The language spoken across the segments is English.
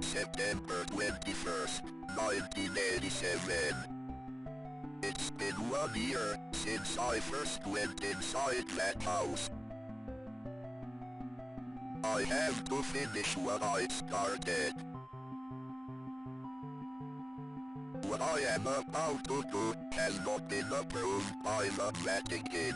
September 21st, 1987. It's been 1 year since I first went inside that house. I have to finish what I started. What I am about to do has not been approved by the Vatican.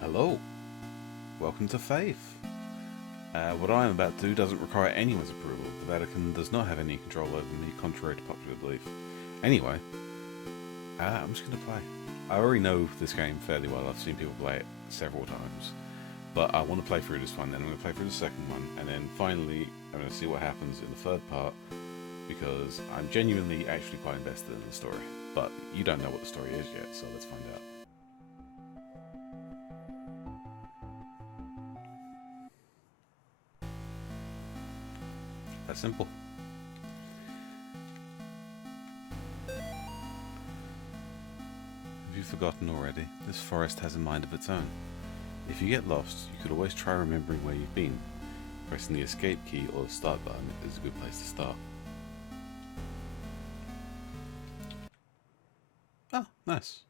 Hello, welcome to Faith. What I am about to do doesn't require anyone's approval. The Vatican does not have any control over me, contrary to popular belief. Anyway, I'm just going to play. I already know this game fairly well. I've seen people play it several times. But I want to play through this one, then I'm going to play through the second one, and then finally I'm going to see what happens in the third part, because I'm genuinely actually quite invested in the story. But you don't know what the story is yet, so let's find out. That's simple. Have you forgotten already? This forest has a mind of its own. If you get lost, you could always try remembering where you've been. Pressing the escape key or the start button is a good place to start. Oh, nice.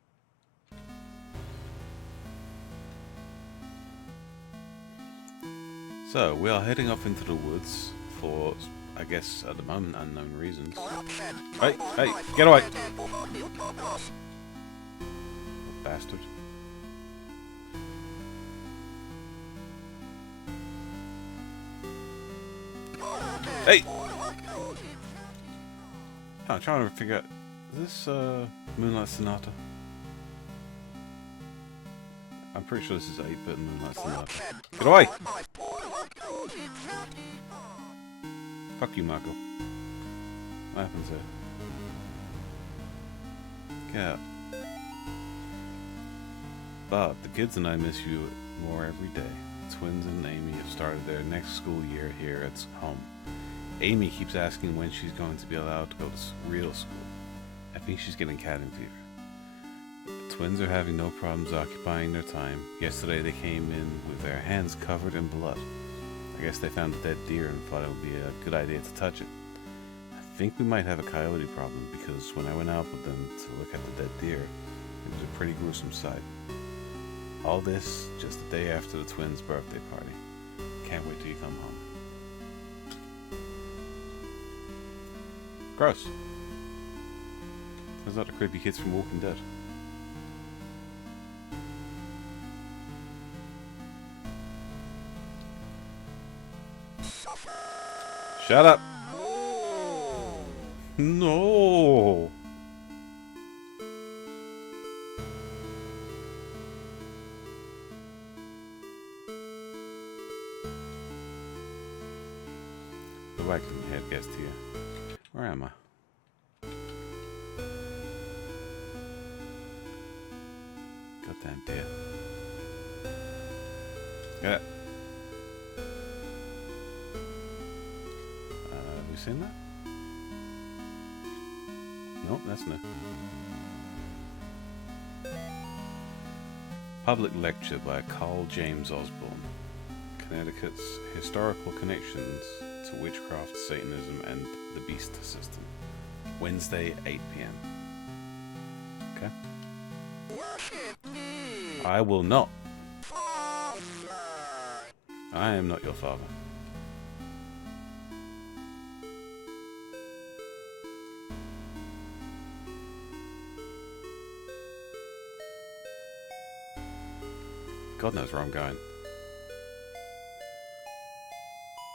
So, we are heading off into the woods for, I guess, at the moment, unknown reasons. Hey, get away! Bastard. Hey! I'm trying to figure out, is this, Moonlight Sonata? I'm pretty sure this is 8-bit Moonlight Sonata. Get away! Fuck you, Michael. What happens here? Get out. Bob, the kids and I miss you more every day. Twins and Amy have started their next school year here at home. Amy keeps asking when she's going to be allowed to go to real school. I think she's getting cabin fever. The twins are having no problems occupying their time. Yesterday they came in with their hands covered in blood. I guess they found a dead deer and thought it would be a good idea to touch it. I think we might have a coyote problem, because when I went out with them to look at the dead deer, it was a pretty gruesome sight. All this just the day after the twins' birthday party. Can't wait till you come home. Gross. Those are the creepy kids from Walking Dead. Shut up! No! The wagon head gets to you. Where am I? Goddamn dear. Get it. Have you seen that? Nope, that's new. Public lecture by Carl James Osborne. Connecticut's historical connections to witchcraft, Satanism, and the beast system. Wednesday, 8 p.m. Okay. I will not. I am not your father. God knows where I'm going.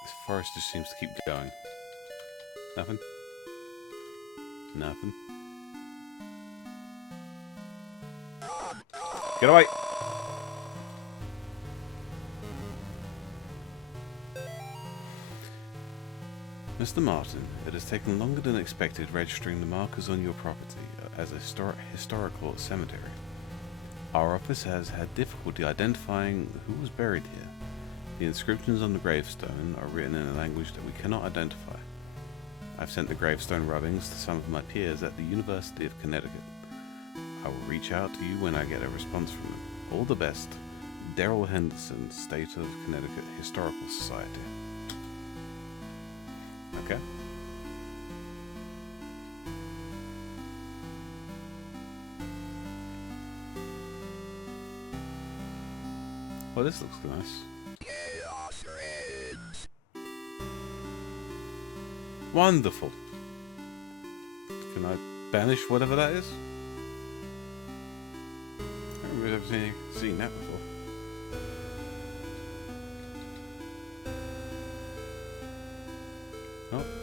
This forest just seems to keep going. Nothing? Nothing? Get away! Mr. Martin, it has taken longer than expected registering the markers on your property as a historical cemetery. Our office has had difficulty identifying who was buried here. The inscriptions on the gravestone are written in a language that we cannot identify. I've sent the gravestone rubbings to some of my peers at the University of Connecticut. I will reach out to you when I get a response from them. All the best. Daryl Henderson, State of Connecticut Historical Society. Okay. Well, this looks nice. Chaos reigns. Wonderful. Can I banish whatever that is? I don't remember ever seen that before.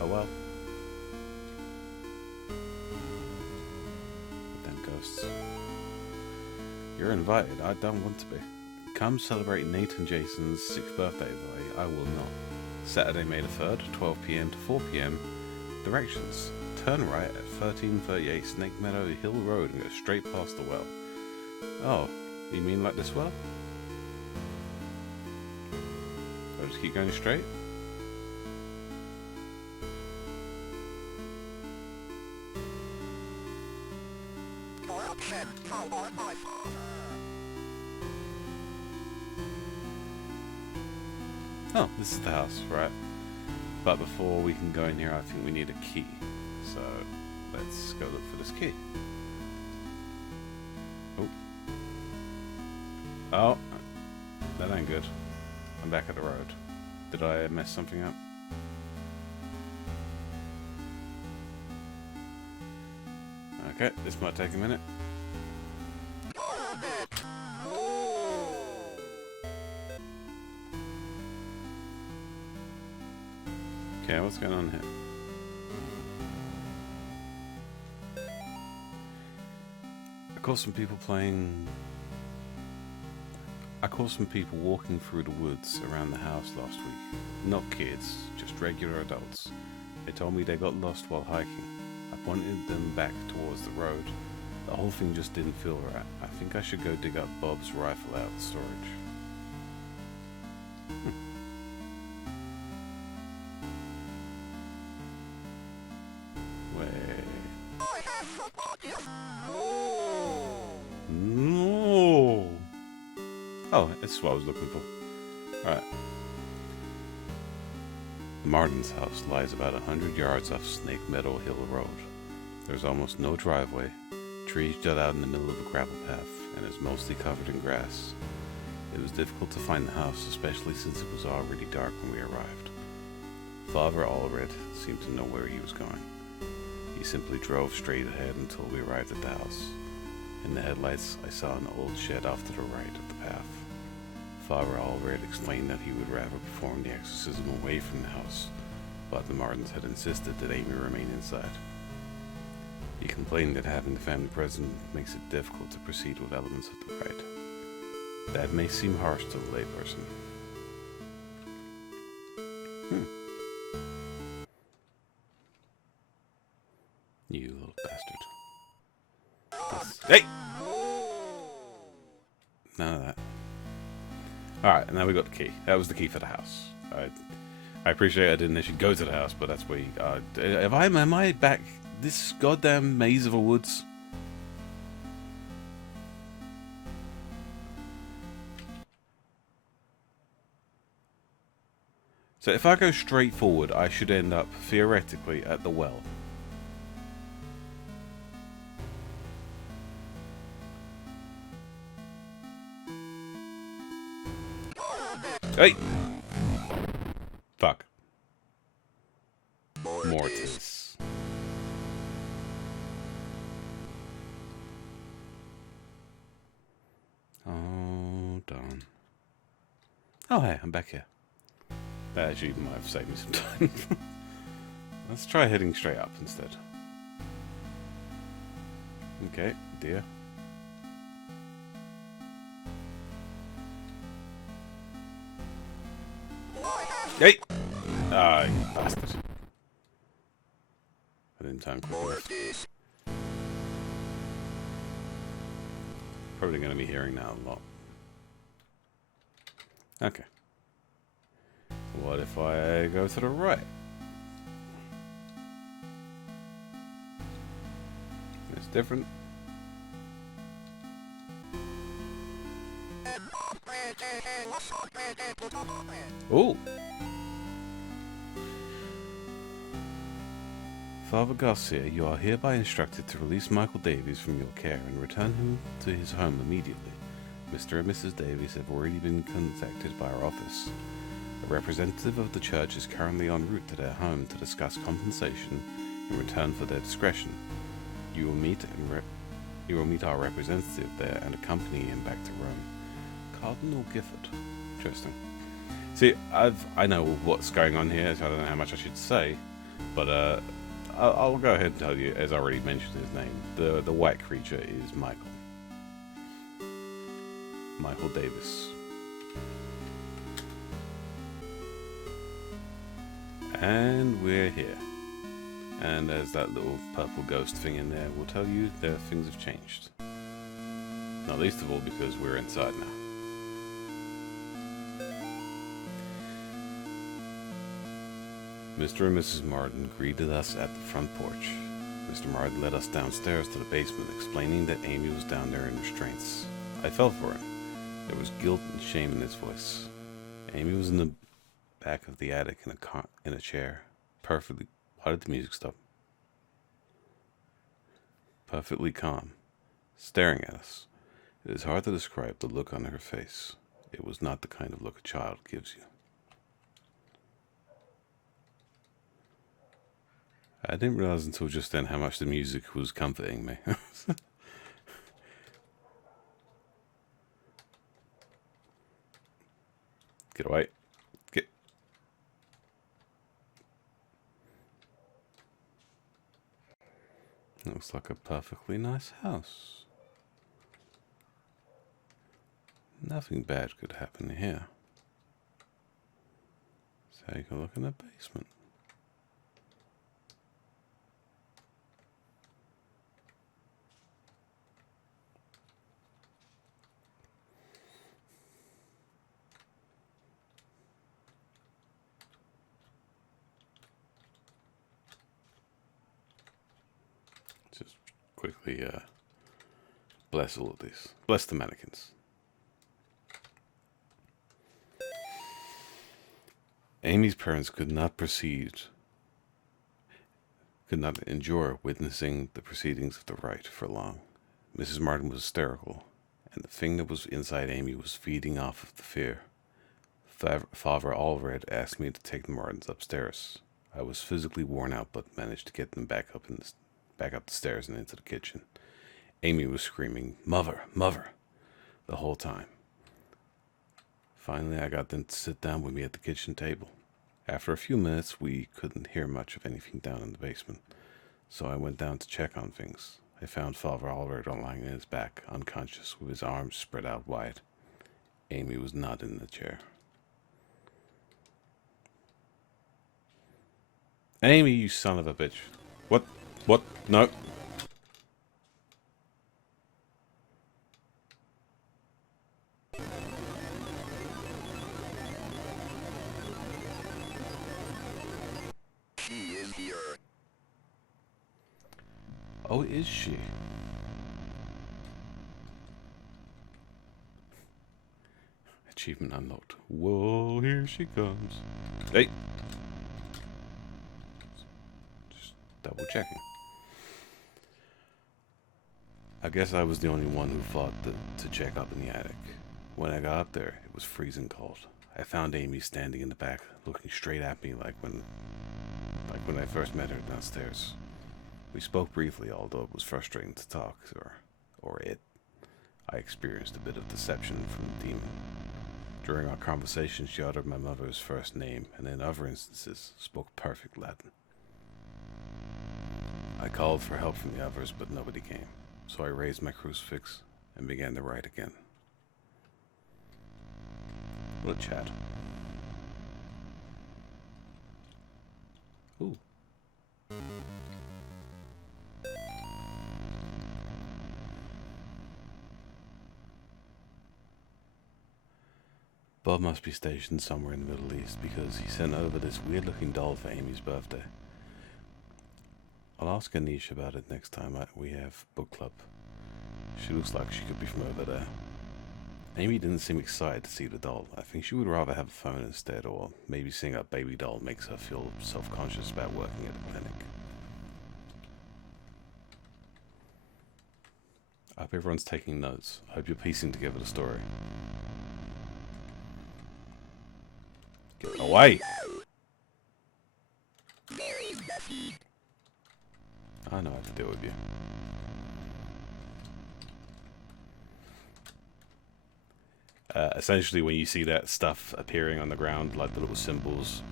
Oh well. But then ghosts. You're invited. I don't want to be. Come celebrate Nate and Jason's 6th birthday today. I will not. Saturday, May the 3rd, 12 p.m. to 4 p.m. Directions. Turn right at 1338 Snake Meadow Hill Road and go straight past the well. Oh, you mean like this well? Do I just keep going straight? Oh, this is the house, right? But before we can go in here, I think we need a key. So, let's go look for this key. Oh. Oh, that ain't good. I'm back at the road. Did I mess something up? Okay, this might take a minute. Okay, what's going on here? I caught some people walking through the woods around the house last week. Not kids, just regular adults. They told me they got lost while hiking. I pointed them back towards the road. The whole thing just didn't feel right. I think I should go dig up Bob's rifle out of storage. No. Oh, that's what I was looking for. Alright. Martin's house lies about 100 yards off Snake Meadow Hill Road. There's almost no driveway. Trees jut out in the middle of a gravel path, and is mostly covered in grass. It was difficult to find the house, especially since it was already dark when we arrived. Father Allred seemed to know where he was going. He simply drove straight ahead until we arrived at the house. In the headlights, I saw an old shed off to the right of the path. Father Allred explained that he would rather perform the exorcism away from the house, but the Martins had insisted that Amy remain inside. He complained that having the family present makes it difficult to proceed with elements of the rite. That may seem harsh to the layperson. You little bastard. Hey! None of that. Alright, and now we got the key. That was the key for the house. I appreciate I didn't actually go to the house, but that's where you are. Am I back this goddamn maze of a woods? So if I go straight forward, I should end up, theoretically, at the well. Hey! Fuck. Mortis. Oh, darn. Oh, hey, I'm back here. That actually might have saved me some time. Let's try heading straight up instead. Okay, dear. Hey! Ah, you bastard. I didn't time quick enough. Probably going to be hearing that a lot. Okay. What if I go to the right? It's different. Oh! Father Garcia, you are hereby instructed to release Michael Davies from your care and return him to his home immediately. Mr. and Mrs. Davies have already been contacted by our office. A representative of the church is currently en route to their home to discuss compensation in return for their discretion. You will meet our representative there and accompany him back to Rome. Cardinal Gifford. Interesting. See, I know what's going on here, so I don't know how much I should say, but I'll go ahead and tell you, as I already mentioned his name. The white creature is Michael. Michael Davis. And we're here. And there's that little purple ghost thing in there will tell you that things have changed. Not least of all because we're inside now. Mr. and Mrs. Martin greeted us at the front porch. Mr. Martin led us downstairs to the basement, explaining that Amy was down there in restraints. I fell for him. There was guilt and shame in his voice. Amy was in the back of the attic in a chair, perfectly... Why did the music stop? Perfectly calm, staring at us. It is hard to describe the look on her face. It was not the kind of look a child gives you. I didn't realize until just then how much the music was comforting me. Get away. Get. Looks like a perfectly nice house. Nothing bad could happen here. Let's take a look in the basement. Just quickly bless all of these. Bless the mannequins. Amy's parents could not endure witnessing the proceedings of the rite for long. Mrs. Martin was hysterical, and the thing that was inside Amy was feeding off of the fear. Father Allred asked me to take the Martins upstairs. I was physically worn out, but managed to get them back up the stairs and into the kitchen. Amy was screaming, "Mother, mother," the whole time. Finally, I got them to sit down with me at the kitchen table. After a few minutes, we couldn't hear much of anything down in the basement, so I went down to check on things. I found Father Allred lying on his back, unconscious, with his arms spread out wide. Amy was not in the chair. Amy, you son of a bitch. What? What? No. She is here. Oh, is she? Achievement unlocked. Whoa, here she comes. Hey! Just double checking. I guess I was the only one who thought to check up in the attic. When I got up there, it was freezing cold. I found Amy standing in the back, looking straight at me like when I first met her downstairs. We spoke briefly, although it was frustrating to talk, or it. I experienced a bit of deception from the demon. During our conversation, she uttered my mother's first name, and in other instances, spoke perfect Latin. I called for help from the others, but nobody came, so I raised my crucifix and began to write again. What a chat. Ooh. Bob must be stationed somewhere in the Middle East because he sent over this weird-looking doll for Amy's birthday. I'll ask Anish about it next time we have book club. She looks like she could be from over there. Amy didn't seem excited to see the doll. I think she would rather have a phone instead, or maybe seeing a baby doll makes her feel self-conscious about working at a clinic. I hope everyone's taking notes. I hope you're piecing together the story. Get away! I know how to deal with you. Essentially, when you see that stuff appearing on the ground, like the little symbols,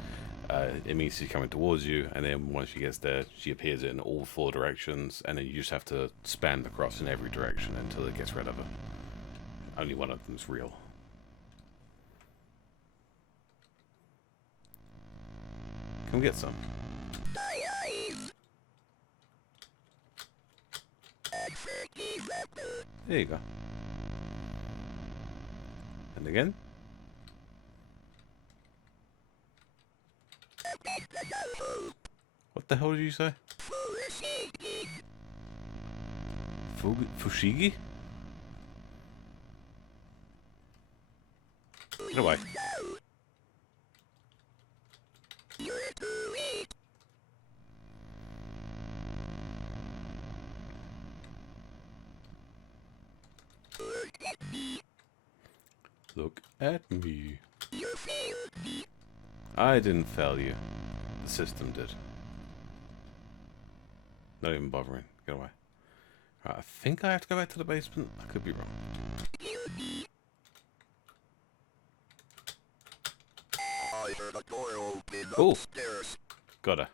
it means she's coming towards you, and then once she gets there, she appears in all 4 directions, and then you just have to span the cross in every direction until it gets rid of her. Only one of them is real. Come get some. There you go. And again. What the hell did you say? Fushigi? Get away. Look at me. I didn't fail you. The system did. Not even bothering. Get away. Right, I think I have to go back to the basement. I could be wrong. I heard a door open Oh, upstairs. got her.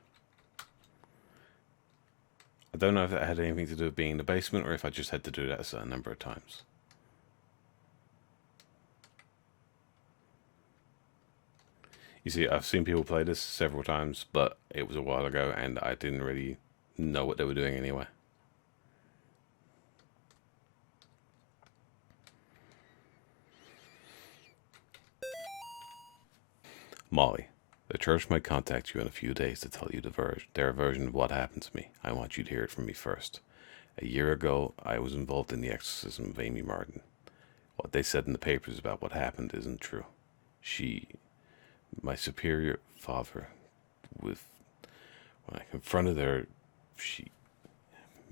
I don't know if that had anything to do with being in the basement or if I just had to do that a certain number of times. You see, I've seen people play this several times, but it was a while ago and I didn't really know what they were doing anyway. Molly, the church might contact you in a few days to tell you their version of what happened to me. I want you to hear it from me first. A year ago, I was involved in the exorcism of Amy Martin. What they said in the papers about what happened isn't true. My superior father, when I confronted her, she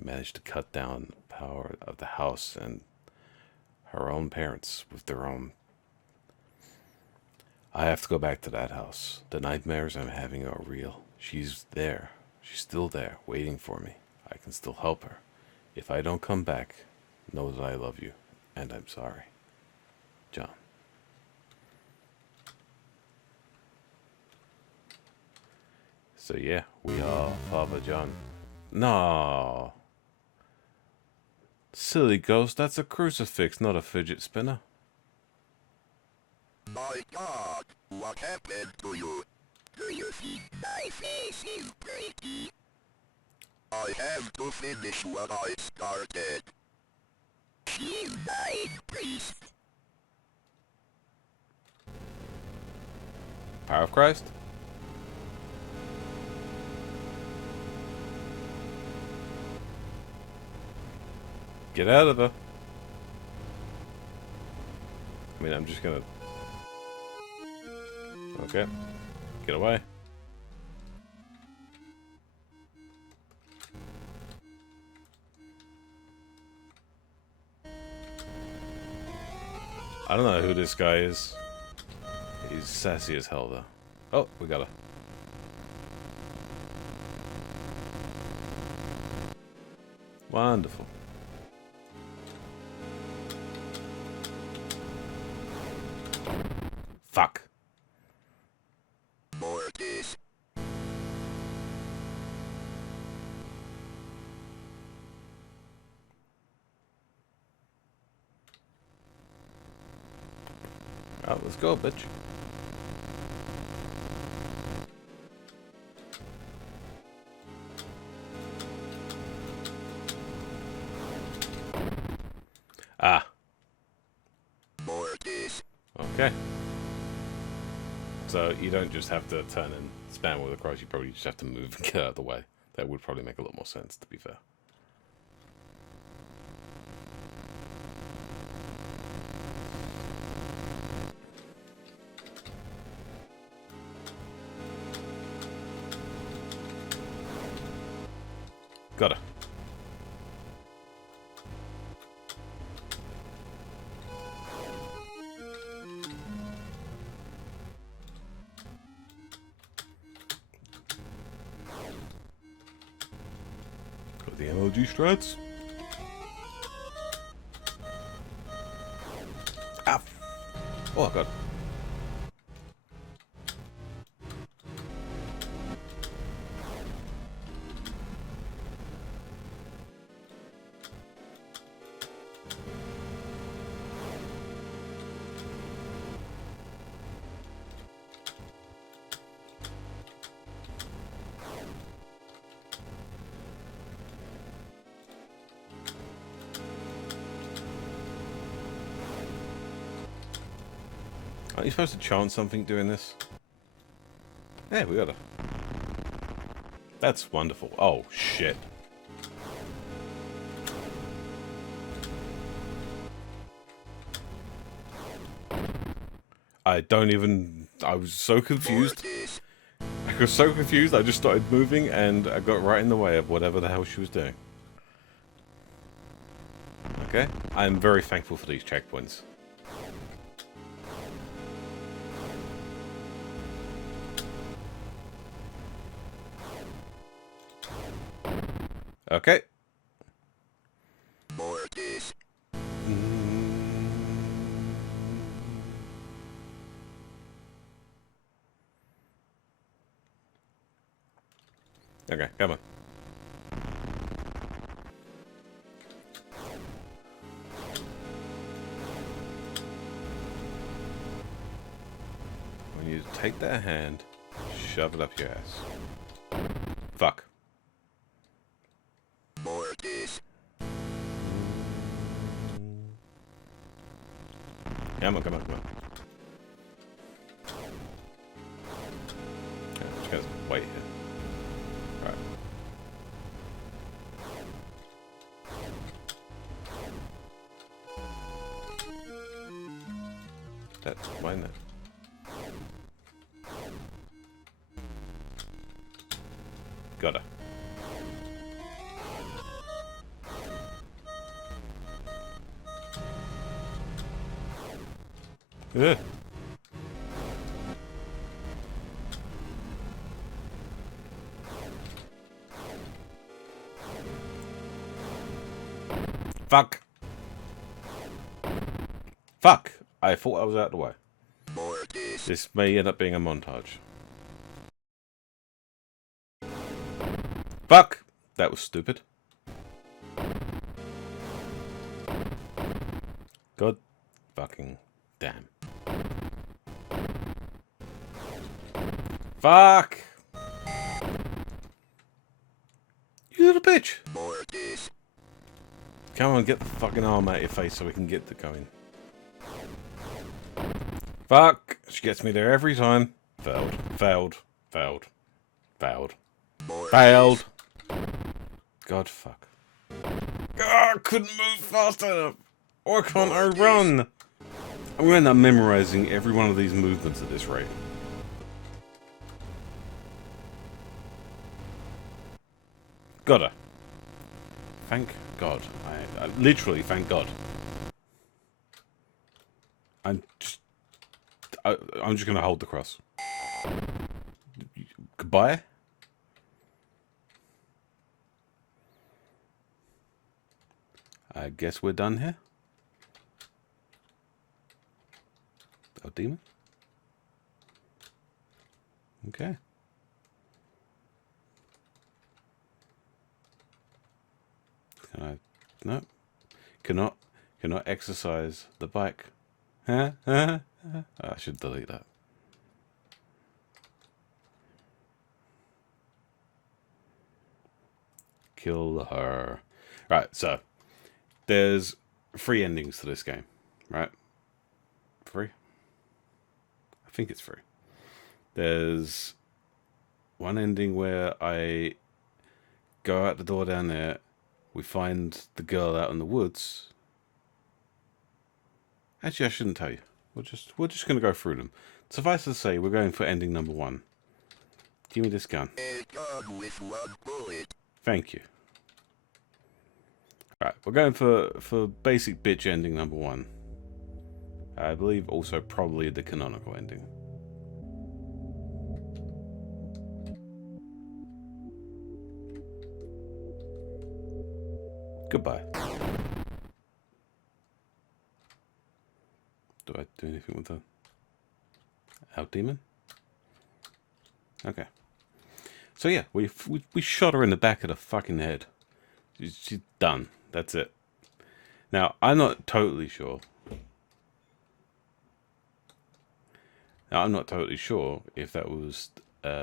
managed to cut down the power of the house and her own parents with their own. I have to go back to that house. The nightmares I'm having are real. She's there. She's still there, waiting for me. I can still help her. If I don't come back, know that I love you, and I'm sorry. John. So yeah, we are Father John. No. Silly ghost, that's a crucifix, not a fidget spinner. My God, what happened to you? Do you think my face is pretty? I have to finish what I started. She's my priest. Power of Christ? Get out of there. I mean, I'm just gonna... Okay. Get away. I don't know who this guy is. He's sassy as hell, though. Oh, we got her. Wonderful. Fuck. Mortis. Oh, let's go, bitch. Ah. Mortis. Okay. So you don't just have to turn and spam with the cross, you probably just have to move and get out of the way. That would probably make a lot more sense, to be fair. Got her. Got the MLG strats. Ah! Oh, God. Aren't you supposed to chant something doing this? Yeah, we got it. That's wonderful. Oh, shit. I don't even... I was so confused. I was so confused, I just started moving and I got right in the way of whatever the hell she was doing. Okay? I'm very thankful for these checkpoints. Okay. Mortis. Okay, come on. When you take that hand, shove it up your ass. Fuck. Mortis. Come on, come on, come on. Okay, just gotta wait here. Alright. That's mine then. Got her. Ugh. Fuck. Fuck. I thought I was out of the way. Mortis. This may end up being a montage. Fuck! That was stupid. God fucking damn. Fuck! You little bitch! Mortis. Come on, get the fucking arm out of your face so we can get the going. Fuck! She gets me there every time. Failed. Failed. Failed. Failed. Mortis. Failed. God fuck. I couldn't move fast enough. Why can't I run? I'm going to end up memorizing every one of these movements at this rate. Got her. Thank God. I literally thank God. I'm just going to hold the cross. Goodbye. I guess we're done here. Oh, demon? Okay. Can I... No. Cannot exercise the bike. Huh? I should delete that. Kill her. Right, so... There's 3 endings to this game, right? 3? I think it's 3. There's one ending where I go out the door down there. We find the girl out in the woods. Actually, I shouldn't tell you. We're just gonna go through them. Suffice to say, we're going for ending number 1. Give me this gun. A gun with 1 bullet. Thank you. Right, we're going for basic bitch ending number 1. I believe also probably the canonical ending. Goodbye. Do I do anything with the out demon? Okay. So yeah, we shot her in the back of the fucking head. She's done. That's it. Now, I'm not totally sure. If that was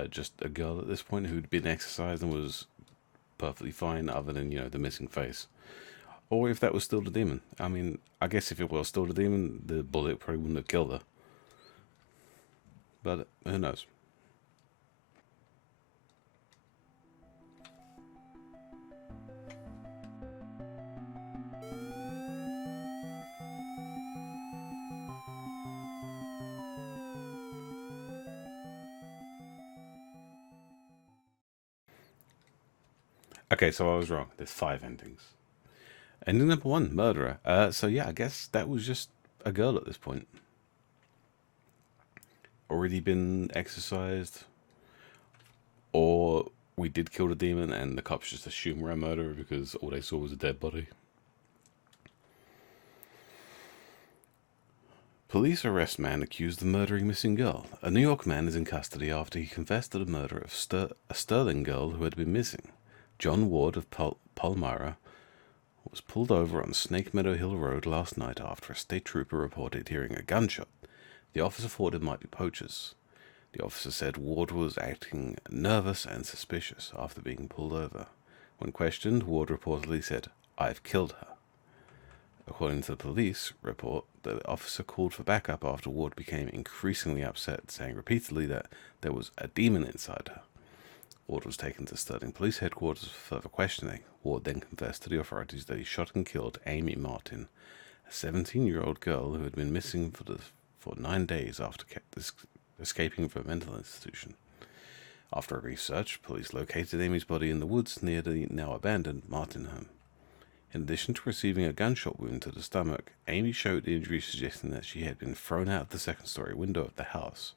just a girl at this point who'd been exercised and was perfectly fine, other than, you know, the missing face. Or if that was still the demon. I mean, I guess if it was still the demon, the bullet probably wouldn't have killed her. But who knows? Okay, so I was wrong. There's 5 endings. Ending number 1, murderer. So yeah, I guess that was just a girl at this point. Already been exercised. Or we did kill the demon and the cops just assumed we're a murderer because all they saw was a dead body. Police arrest man accused of murdering missing girl. A New York man is in custody after he confessed to the murder of a Sterling girl who had been missing. John Ward of Palmyra was pulled over on Snake Meadow Hill Road last night after a state trooper reported hearing a gunshot. The officer thought it might be poachers. The officer said Ward was acting nervous and suspicious after being pulled over. When questioned, Ward reportedly said, "I've killed her." According to the police report, the officer called for backup after Ward became increasingly upset, saying repeatedly that there was a demon inside her. Ward was taken to Sterling Police Headquarters for further questioning. Ward then confessed to the authorities that he shot and killed Amy Martin, a 17-year-old girl who had been missing for 9 days after escaping from a mental institution. After a research, police located Amy's body in the woods near the now abandoned Martin home. In addition to receiving a gunshot wound to the stomach, Amy showed injuries suggesting that she had been thrown out the second-story window of the house.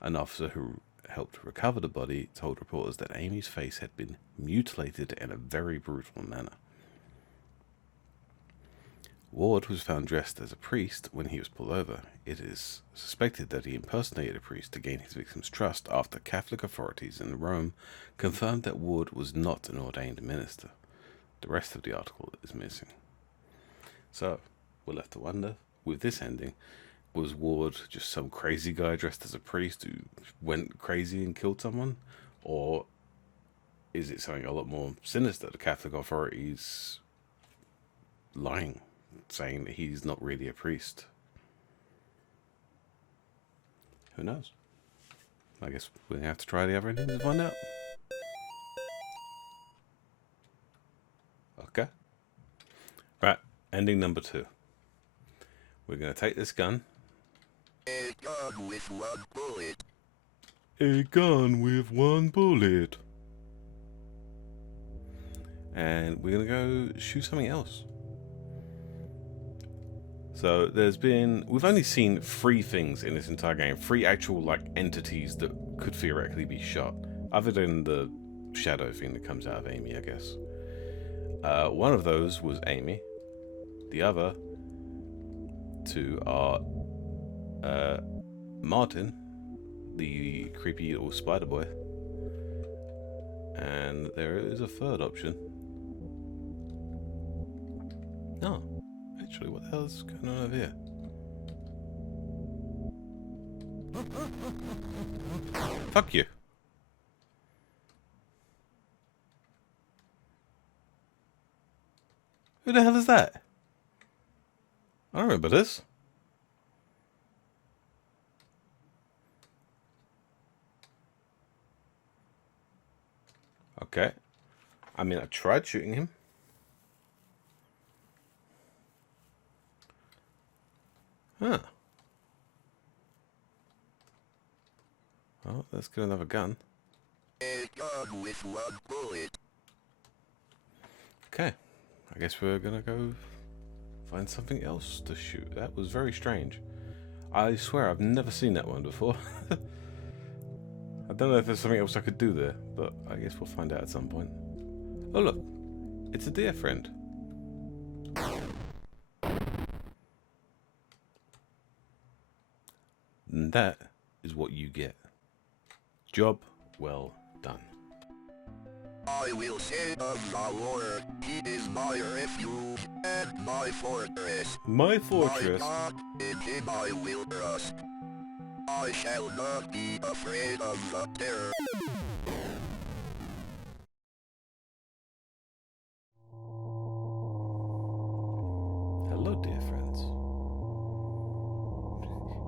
An officer who helped recover the body told reporters that Amy's face had been mutilated in a very brutal manner. Ward was found dressed as a priest when he was pulled over. It is suspected that he impersonated a priest to gain his victim's trust after Catholic authorities in Rome confirmed that Ward was not an ordained minister. The rest of the article is missing. So, we're left to wonder, with this ending, was Ward just some crazy guy dressed as a priest who went crazy and killed someone? Or is it something a lot more sinister? The Catholic authorities lying, saying that he's not really a priest. Who knows? I guess we're going to have to try the other ending to find out. Okay. Right, ending number 2. We're going to take this gun. A gun with 1 bullet. A gun with 1 bullet. And we're going to go shoot something else. So we've only seen 3 things in this entire game. 3 actual, like, entities that could theoretically be shot. Other than the shadow thing that comes out of Amy, I guess. One of those was Amy. The other 2 are Martin, the creepy little spider boy. And there is a 3rd option. Oh, actually, what the hell is going on over here? Fuck you. Who the hell is that? I don't remember this. Okay. I mean, I tried shooting him. Huh. Well, let's get another gun. A gun with one bullet. Okay. I guess we're gonna go find something else to shoot. That was very strange. I swear I've never seen that one before. I don't know if there's something else I could do there, but I guess we'll find out at some point. Oh look, it's a deer friend. And that is what you get. Job well done. I will say of the Lord, he is my refuge and my fortress. My fortress. My God, in him I will trust. I shall not be afraid of the terror. Hello, dear friends.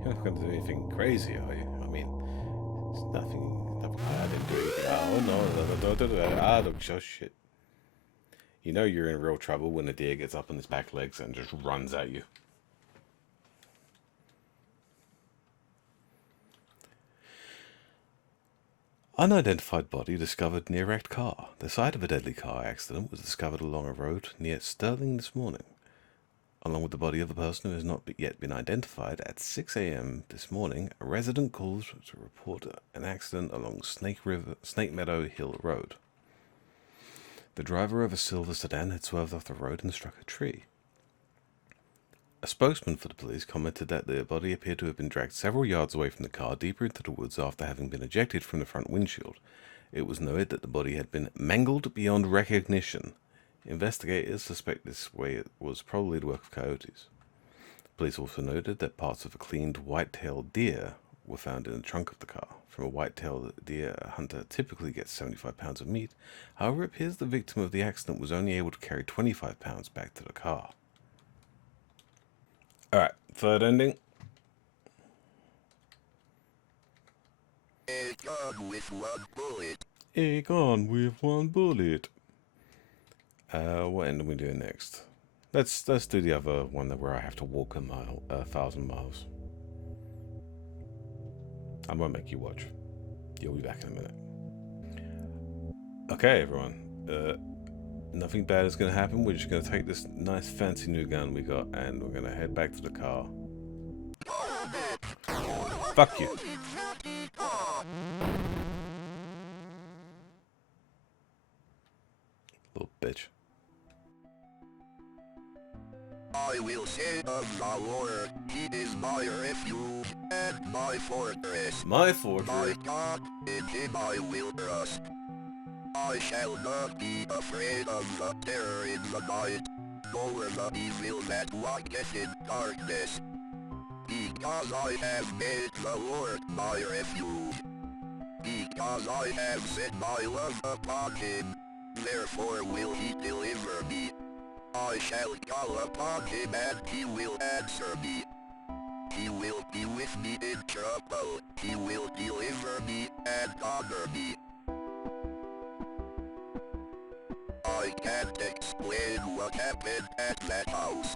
You're not going to do anything crazy, are you? I mean, it's nothing bad in doing. Oh no, don't show shit. You know you're in real trouble when a deer gets up on its back legs and just runs at you. Unidentified body discovered near wrecked car. The site of a deadly car accident was discovered along a road near Stirling this morning, along with the body of a person who has not yet been identified. At 6 a.m. this morning, a resident calls to report an accident along Snake Meadow Hill Road. The driver of a silver sedan had swerved off the road and struck a tree. A spokesman for the police commented that the body appeared to have been dragged several yards away from the car, deeper into the woods after having been ejected from the front windshield. It was noted that the body had been mangled beyond recognition. Investigators suspect this way it was probably the work of coyotes. Police also noted that parts of a cleaned white-tailed deer were found in the trunk of the car. From a white-tailed deer, a hunter typically gets 75 pounds of meat. However, it appears the victim of the accident was only able to carry 25 pounds back to the car. Alright, third ending. A gun with one bullet. A gun with one bullet. What end are we doing next? Let's do the other one where I have to walk 1,000 miles. I won't make you watch. You'll be back in a minute. Okay, everyone. Nothing bad is going to happen. We're just going to take this nice fancy new gun we got and we're going to head back to the car. Fuck you. Little bitch. I will say of the Lord, he is my refuge and my fortress. My fortress. My God, in him I will trust. I shall not be afraid of the terror in the night, nor the evil that walketh in darkness. Because I have made the Lord my refuge. Because I have set my love upon him, therefore will he deliver me. I shall call upon him and he will answer me. He will be with me in trouble. He will deliver me and honor me. I can't explain what happened at that house.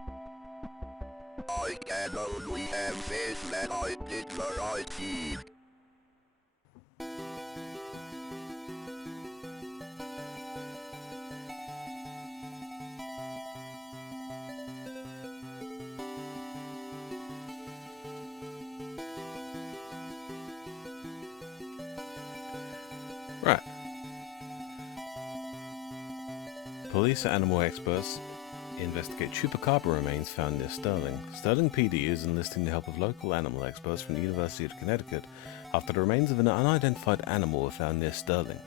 I can only have faith that I did the right thing. Right. Police and animal experts investigate chupacabra remains found near Stirling. Stirling PD is enlisting the help of local animal experts from the University of Connecticut after the remains of an unidentified animal were found near Stirling.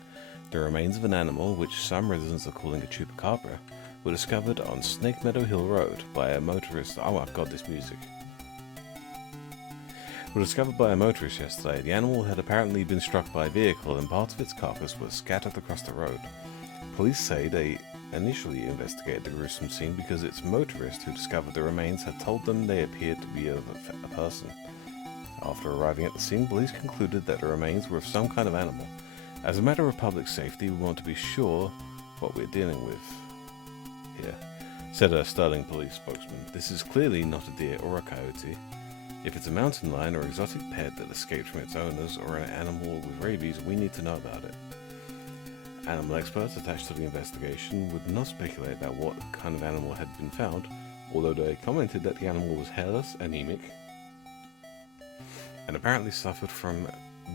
The remains of an animal, which some residents are calling a chupacabra, were discovered on Snake Meadow Hill Road by a motorist. Oh my god, this music. Were discovered by a motorist yesterday. The animal had apparently been struck by a vehicle and parts of its carcass were scattered across the road. Police say they initially investigated the gruesome scene because its motorist who discovered the remains had told them they appeared to be of a person. After arriving at the scene, police concluded that the remains were of some kind of animal. As a matter of public safety, we want to be sure what we're dealing with here, said a Sterling police spokesman. This is clearly not a deer or a coyote. If it's a mountain lion or exotic pet that escaped from its owners or an animal with rabies, we need to know about it. Animal experts attached to the investigation would not speculate about what kind of animal had been found, although they commented that the animal was hairless, anemic, and apparently suffered from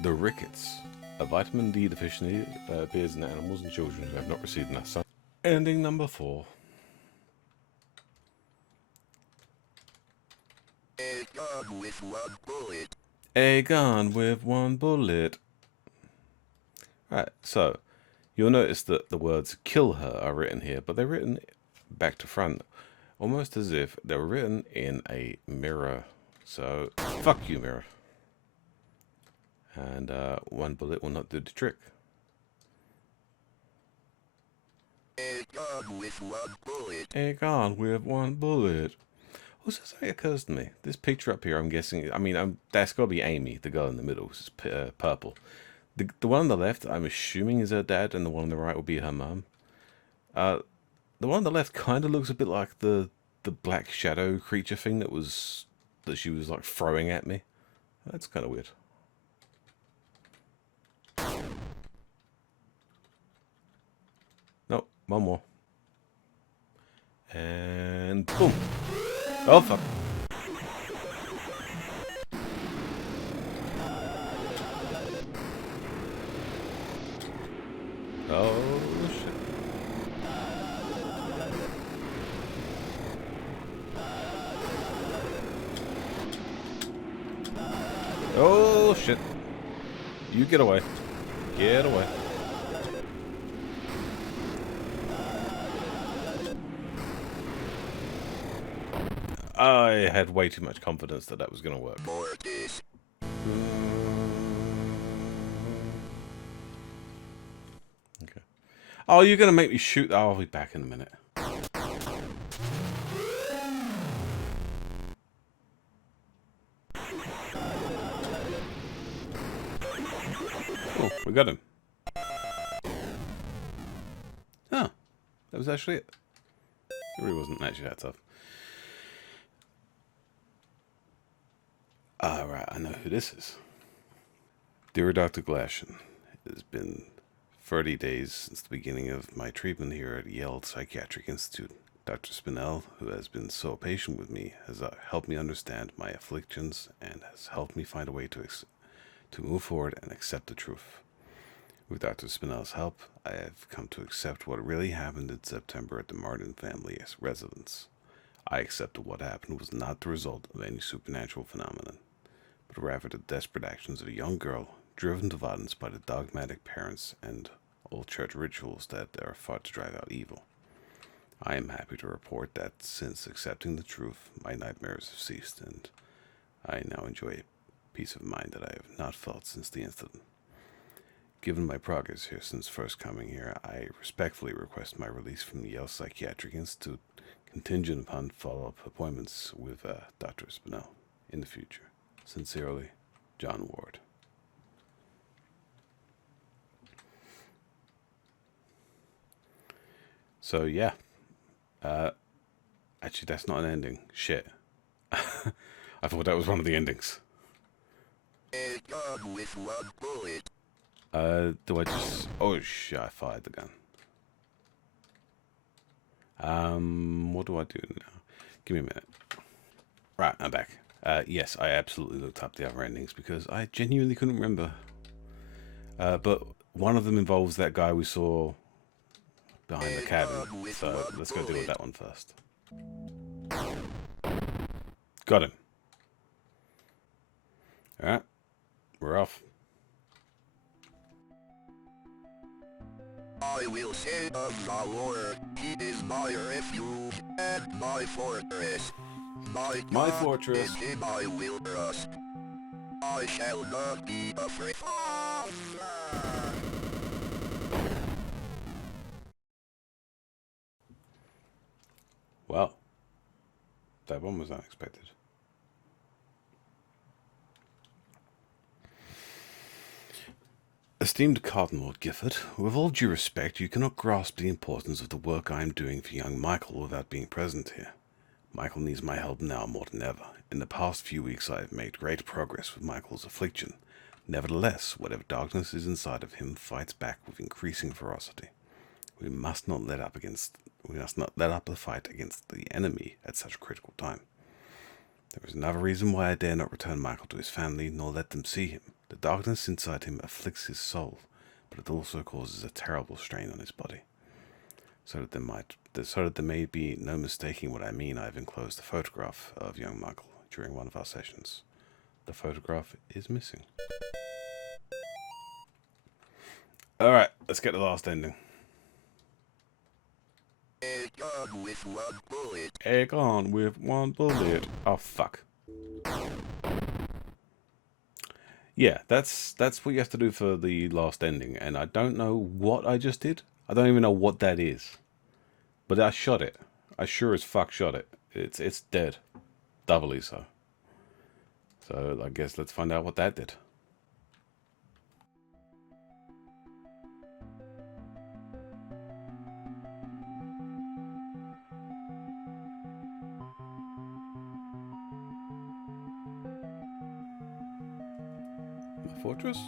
the rickets, a vitamin D deficiency that appears in animals and children who have not received enough sun. Ending number 4. A gun with one bullet. A gun with one bullet. Right, so you'll notice that the words kill her are written here, but they're written back to front, almost as if they were written in a mirror. So, fuck you, mirror. And one bullet will not do the trick. A gun with one bullet. A gun with one bullet. Also, something occurs to me. This picture up here, I'm guessing, that's got to be Amy, the girl in the middle, who's purple. The one on the left, I'm assuming is her dad, and the one on the right will be her mum. The one on the left kind of looks a bit like the black shadow creature thing that she was like throwing at me. That's kind of weird. Nope, one more. And boom. Oh fuck. Oh shit. Oh shit. You get away. Get away. I had way too much confidence that that was going to work. Mortis. Okay. Oh, you're going to make me shoot? Oh, I'll be back in a minute. Oh, we got him. Oh, that was actually it. It really wasn't actually that tough. Alright, I know who this is. Dear Dr. Glashen, it has been 30 days since the beginning of my treatment here at Yale Psychiatric Institute. Dr. Spinell, who has been so patient with me, has helped me understand my afflictions and has helped me find a way to move forward and accept the truth. With Dr. Spinell's help, I have come to accept what really happened in September at the Martin family's residence. I accepted what happened was not the result of any supernatural phenomenon, but rather the desperate actions of a young girl driven to violence by the dogmatic parents and old church rituals that are thought to drive out evil. I am happy to report that since accepting the truth, my nightmares have ceased, and I now enjoy a peace of mind that I have not felt since the incident. Given my progress here since first coming here, I respectfully request my release from the Yale Psychiatric Institute, contingent upon follow-up appointments with Dr. Spinell in the future. Sincerely, John Ward. So yeah, actually that's not an ending. Shit. I thought that was one of the endings. A gun with one bullet. Do I just... Oh shit, I fired the gun. What do I do now? Give me a minute. Right, I'm back. Yes, I absolutely looked up the other endings because I genuinely couldn't remember. But one of them involves that guy we saw behind the cabin. So let's go deal with that one first. Got him. Alright, we're off. I will say of the Lord, He is my refuge and my fortress. My fortress. In Him I will trust. I shall not be afraid. Well, that one was unexpected. Esteemed Cardinal Gifford, with all due respect, you cannot grasp the importance of the work I am doing for young Michael without being present here. Michael needs my help now more than ever. In the past few weeks I have made great progress with Michael's affliction. Nevertheless, whatever darkness is inside of him fights back with increasing ferocity. We must not let up the fight against the enemy at such a critical time. There is another reason why I dare not return Michael to his family, nor let them see him. The darkness inside him afflicts his soul, but it also causes a terrible strain on his body. So that there may be no mistaking what I mean, I have enclosed a photograph of young Michael during one of our sessions. The photograph is missing. Alright, let's get the last ending. Egg on with one bullet. Egg on with one bullet. Oh, fuck. Yeah, that's what you have to do for the last ending, and I don't know what I just did. I don't even know what that is. But I shot it. I sure as fuck shot it. It's dead. Doubly so. So I guess let's find out what that did. My fortress?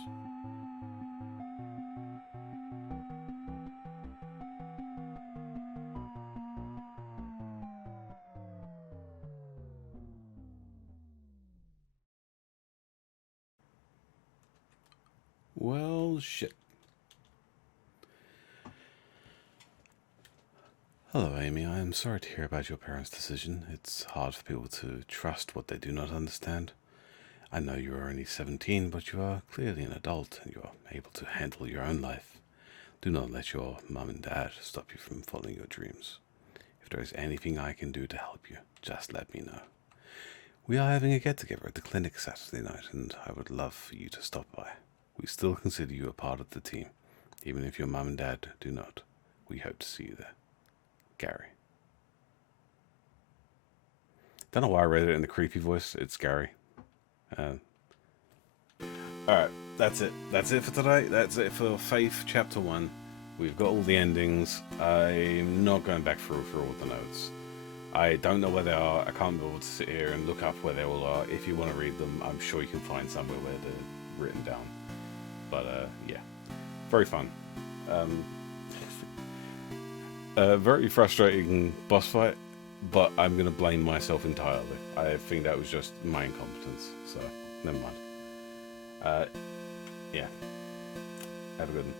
Well, shit. Hello, Amy. I am sorry to hear about your parents' decision. It's hard for people to trust what they do not understand. I know you are only 17, but you are clearly an adult, and you are able to handle your own life. Do not let your mum and dad stop you from following your dreams. If there is anything I can do to help you, just let me know. We are having a get-together at the clinic Saturday night, and I would love for you to stop by. We still consider you a part of the team, even if your mum and dad do not. We hope to see you there. Gary. Don't know why I read it in the creepy voice. It's Gary. Alright, that's it. That's it for today. That's it for Faith Chapter 1. We've got all the endings. I'm not going back through all the notes. I don't know where they are. I can't be able to sit here and look up where they all are. If you want to read them, I'm sure you can find somewhere where they're written down. But, yeah. Very fun. Very frustrating boss fight, but I'm going to blame myself entirely. I think that was just my incompetence, so never mind. Yeah. Have a good one.